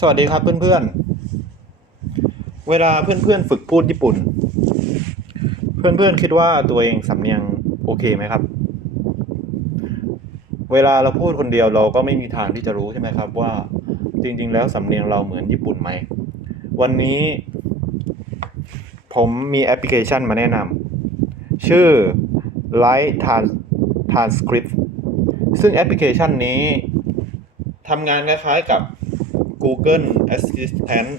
สวัสดีครับเพื่อนๆ เวลาเพื่อนๆ ฝึกพูดญี่ปุ่น เพื่อนๆ คิดว่าตัวเองสำเนียงโอเคไหมครับ เวลาเราพูดคนเดียวเราก็ไม่มีทางที่จะรู้ใช่ไหมครับว่าจริงๆ แล้วสำเนียงเราเหมือนญี่ปุ่นไหม วันนี้ ผมมีแอปพลิเคชันมาแนะนำชื่อ Light Trans- Transcript ซึ่งแอปพลิเคชันนี้ทำงานคล้ายๆกับ Google Assistant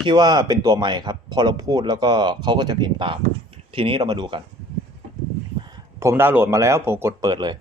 ที่ว่าเป็นตัวใหม่ครับ พอเราพูดแล้วก็เขาก็จะพิมพ์ตาม ทีนี้เรามาดูกัน ผมดาวน์โหลดมาแล้ว ผมกดเปิดเลย